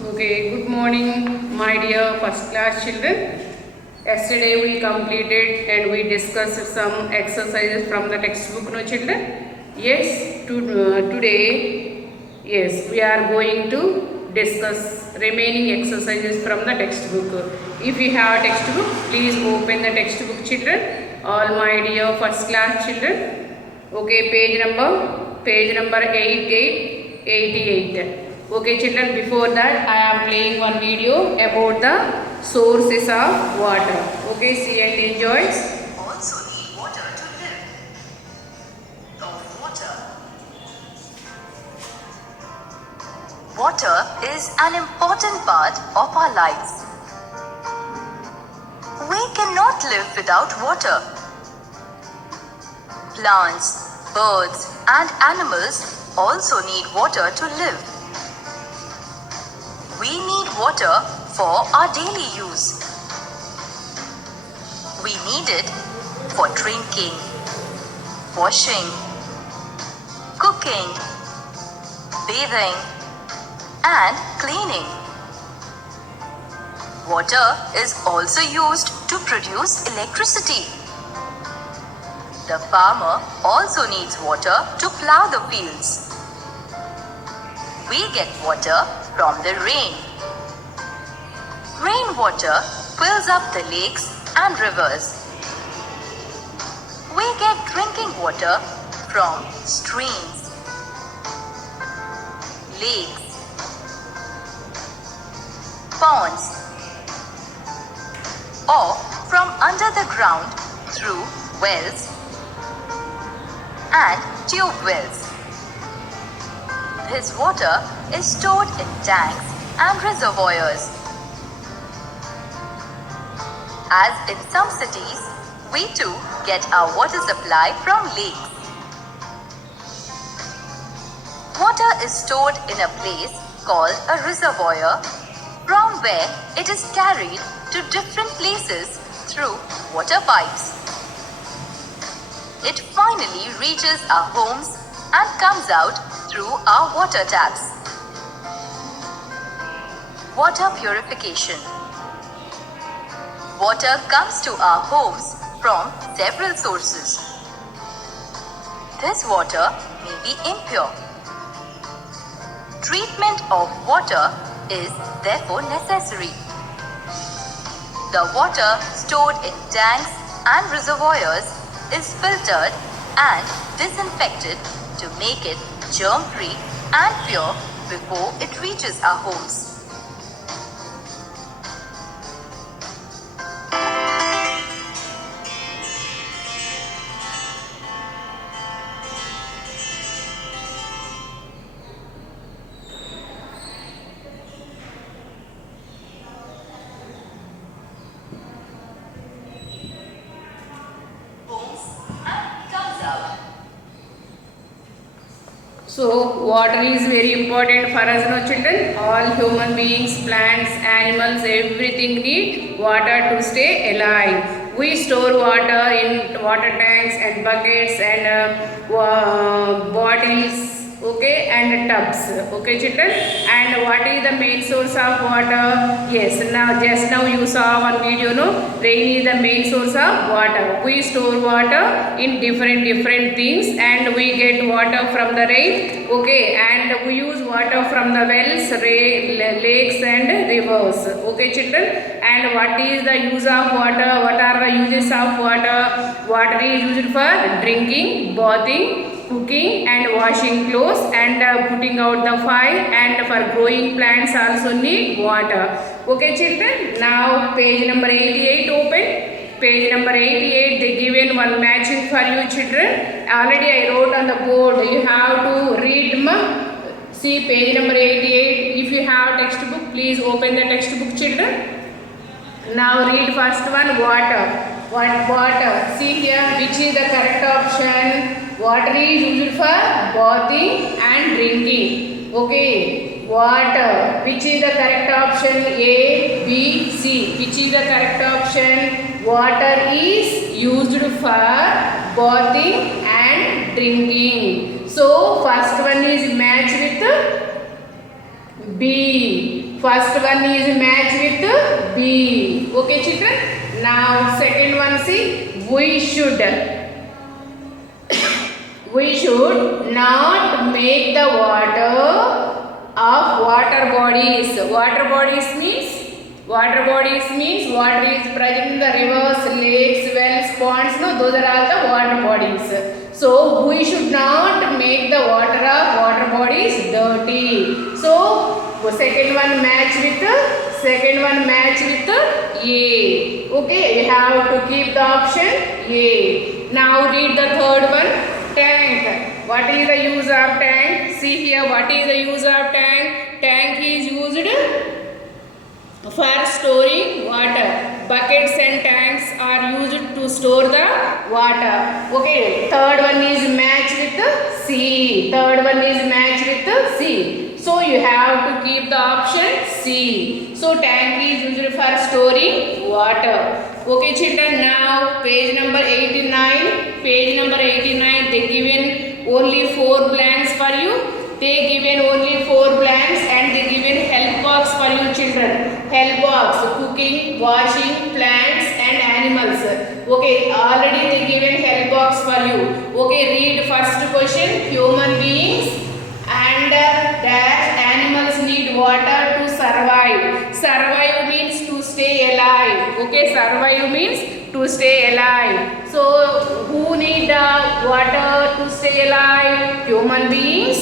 Okay, good morning, my dear first class children. Yesterday we completed and we discussed some exercises from the textbook, no children? Yes, today, yes, we are going to discuss remaining exercises from the textbook. If you have textbook, please open the textbook, children. All my dear first class children. Okay, page number 88. Okay children, before that I am playing one video about the sources of water. Okay, see and enjoy. Also need water to live. Of water. Water is an important part of our lives. We cannot live without water. Plants, birds, and animals also need water to live. We need water for our daily use. We need it for drinking, washing, cooking, bathing, and cleaning. Water is also used to produce electricity. The farmer also needs water to plow the fields. We get water from the rain. Rainwater fills up the lakes and rivers. We get drinking water from streams, lakes, ponds, or from under the ground through wells and tube wells. This water is stored in tanks and reservoirs. As in some cities, we too get our water supply from lakes. Water is stored in a place called a reservoir, from where it is carried to different places through water pipes. It finally reaches our homes and comes out through our water taps. Water purification. Water comes to our homes from several sources. This water may be impure. Treatment of water is therefore necessary. The water stored in tanks and reservoirs is filtered and disinfected to make it germ-free and pure before it reaches our homes. So water is very important for us, no children? All human beings, plants, animals, everything need water to stay alive. We store water in water tanks and buckets and bottles, okay, and tubs, okay children. And what is the main source of water? Yes, just now you saw one video, no? Rain is the main source of water. We store water in different things and we get water from the rain, okay, and we use water from the wells, lakes and rivers, okay children. And what is the use of water? What are the uses of water? Water is used for drinking, bathing, cooking and washing clothes and putting out the fire, and for growing plants also need water, okay children. Now page number 88 open. Page number 88, they given one matching for you children. Already I wrote on the board, you have to read. See page number 88. If you have textbook, please open the textbook children. Now read first one, water. What water? See here, which is the correct option? Water is used for bathing and drinking. Okay, water. Which is the correct option? A, B, C. Which is the correct option? Water is used for bathing and drinking. So first one is match with B. First one is match with B. Okay, children. Now second one, see, we should not make the water of water bodies. Water bodies means water is present in the rivers, lakes, wells, ponds. No, those are all the water bodies. So we should not make the water of water bodies dirty. So second one match with A. Okay, we have to keep the option A. Now read the third one. Tank. What is the use of tank? See here, what is the use of tank? Tank is used for storing water. Buckets and tanks are used to store the water. Okay, third one is match with C. So you have to keep the option C. So tank is used for storing water. Okay, children, now page number 89. They given only 4 blanks for you. They given only 4 blanks and they given help box for you, children. Help box, cooking, washing, plants and animals. Okay, already they given help box for you. Okay, read first question. Human beings and dash animals need water to survive. Survive means to stay alive. Okay, survive means to stay alive. So who need water to stay alive? Human beings,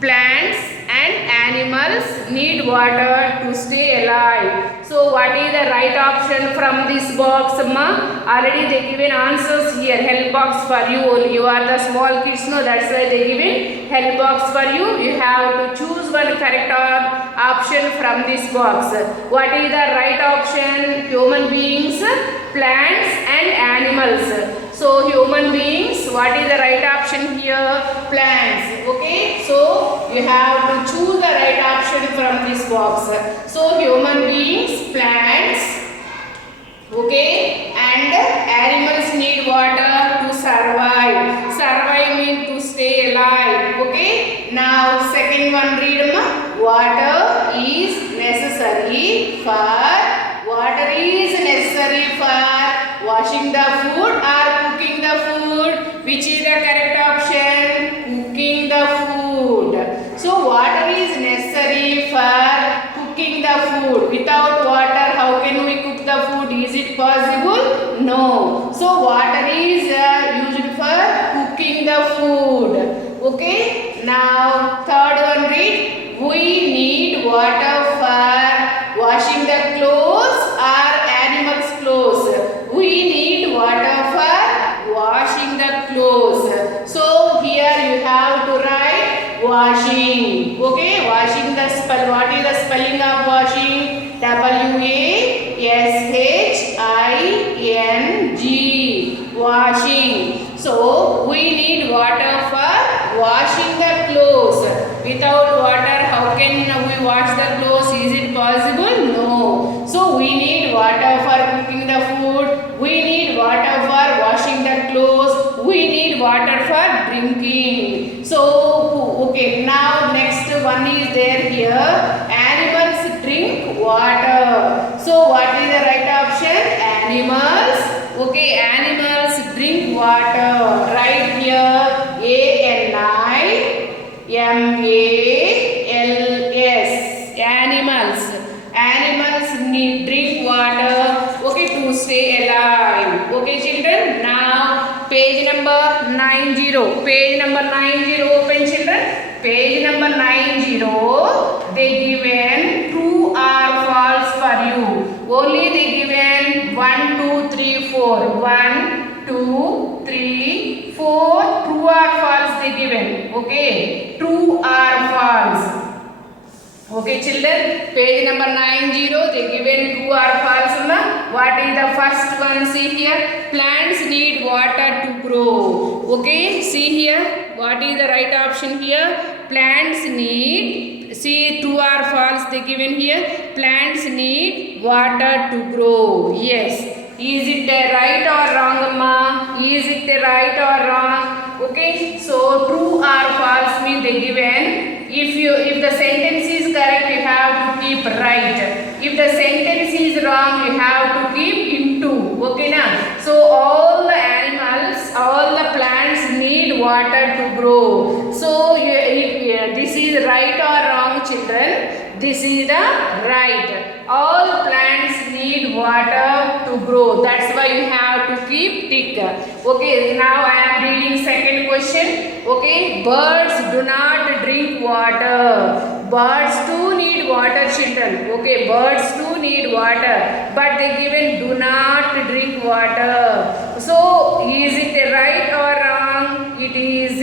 plants and animals need water to stay alive. So what is the right option from this box, ma? Already they given answers here. Help box for you. You are the small kids, no? That's why they given help box for you. You have to choose one correct option from this box. What is the right option? Human beings, plants and animals. So human beings, what is the right option here? Plants. Okay, so you have to choose the right option from this box. So human beings, plants, okay, and animals need water to survive. Survive means to stay alive. Okay, now second one, read ma. Water is necessary for washing the food or cooking the food. Which is the correct option? Cooking the food. So water is necessary for cooking the food. Without water, how can we cook the food? Is it possible? No. So water is used for cooking the food. Okay. Now third one, read. We need water for washing the clothes or animals' clothes. We need water for washing the clothes. So here you have to write washing. Okay, washing the spell. What is the spelling of washing? W-A-S-H-I-N-G. Washing. So we need water for washing the clothes. Without water, how can we wash the clothes? Is it possible? No. So we need water for cooking the food. We need water for washing the clothes. We need water for drinking. So, okay, now next one is there here. Animals drink water. So what is the right option? Animals. Okay, animals drink water. Right here, A-N-I-M-A-L-S. Animals need drink water. Okay, to stay alive. Okay, children. Now page number 90. Open, children. Page number 90. They given true or false for you. Only they given 1, 2, 3, 4. 1, 2, 3, 4. True or false they given. Okay. True or false. Okay, children, page number 90, they given true or false. What is the first one? See here, plants need water to grow. Okay, see here, what is the right option here? Plants need, see, true or false they given here. Plants need water to grow. Yes. Is it the right or wrong, ma? Is it the right or wrong? Okay, so true or false means they given If the sentence is correct, you have to keep right. If the sentence is wrong, you have to keep into. Okay na? So all the animals, all the plants need water to grow. So this is right or wrong, children? This is the right. All plants need water to grow. That's why you have to keep tick. Okay, now I am reading second question. Okay, birds do not drink water. Birds too need water, children. Okay, birds too need water, but they given do not drink water. So is it right or wrong? It is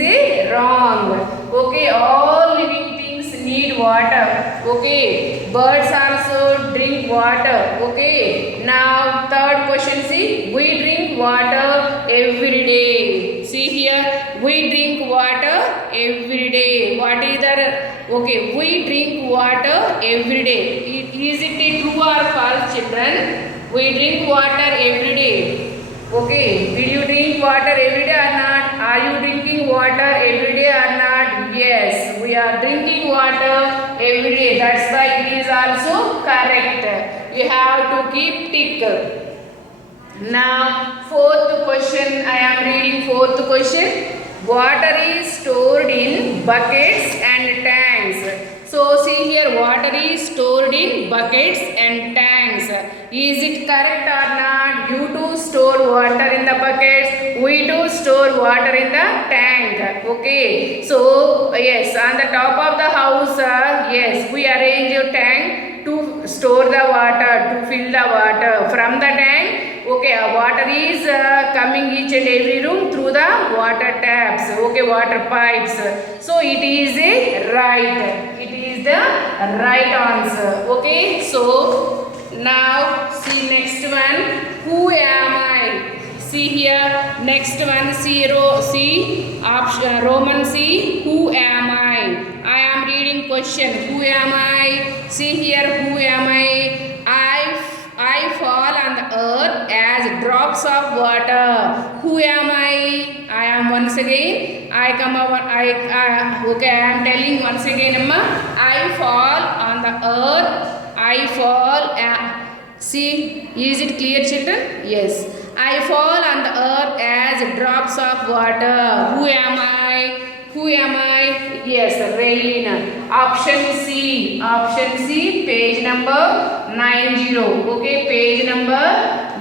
wrong. Okay, all living things need water. Okay, birds also drink water. Okay, now third question, see, we drink water every day. See here, we drink water every day. What is that? Okay, we drink water every day. Is it true or false, children? We drink water every day. Okay, will you drink water every day or not? Are you drinking water every day or not? Yes, we are drinking water every day. That's why it is also correct. You have to keep tick. Now fourth question, I am reading fourth question. Water is stored in buckets and tanks. So see here, water is stored in buckets and tanks. Is it correct or not? You do store water in the buckets, we do store water in the tank. Okay, so yes, on the top of the house, yes, we arrange a tank to store the water, to fill the water from the tank. Okay, water is coming each and every room through the water taps. Okay, water pipes. So it is a right. It is the right answer. Okay, so now see next one. Who am I? See here, next one. See option Roman C. Who am I? I am reading question. Who am I? See here, who am I? I fall on the earth as drops of water. Who am I? I am once again. Okay, I am telling once again, Amma. I fall on the earth. I fall. See, is it clear, children? Yes. I fall on the earth as drops of water. Who am I? Who am I? Yes, rain. Option C. Option C, page number 90. Okay, page number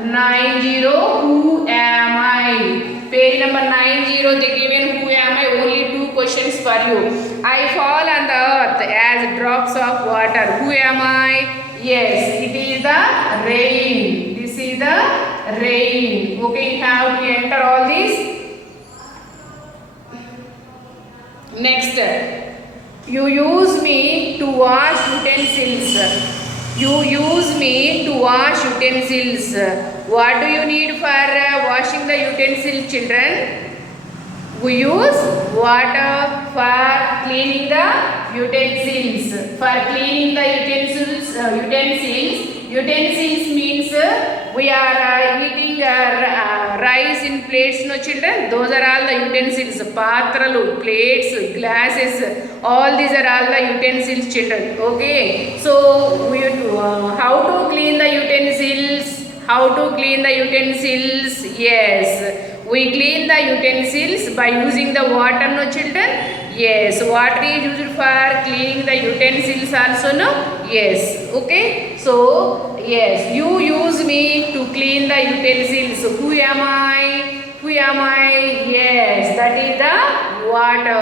90. Who am I? Page number 90, they given who am I. Only two questions for you. I fall on the earth as drops of water. Who am I? Yes, it is the rain. This is the rain. Okay, you have to enter all these. Next, you use me to wash utensils. You use me to wash utensils. What do you need for washing the utensils, children? We use water for cleaning the utensils. For cleaning the utensils means we are eating rice in plates, no children? Those are all the utensils. Patralu, plates, glasses, all these are all the utensils, children. Okay, so how to clean the utensils? How to clean the utensils? Yes, we clean the utensils by using the water, no children? Yes, water is used for cleaning the utensils also, no? Yes, okay. So, yes, you use me to clean the utensils. Who am I? Who am I? Yes, that is the water.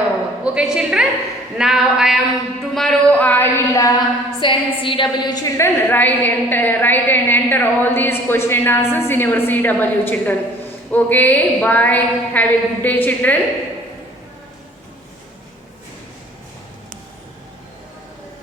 Okay, children? Now, tomorrow I will send CW children, write and enter all these question and answers in your CW children. Okay, bye. Have a good day, children.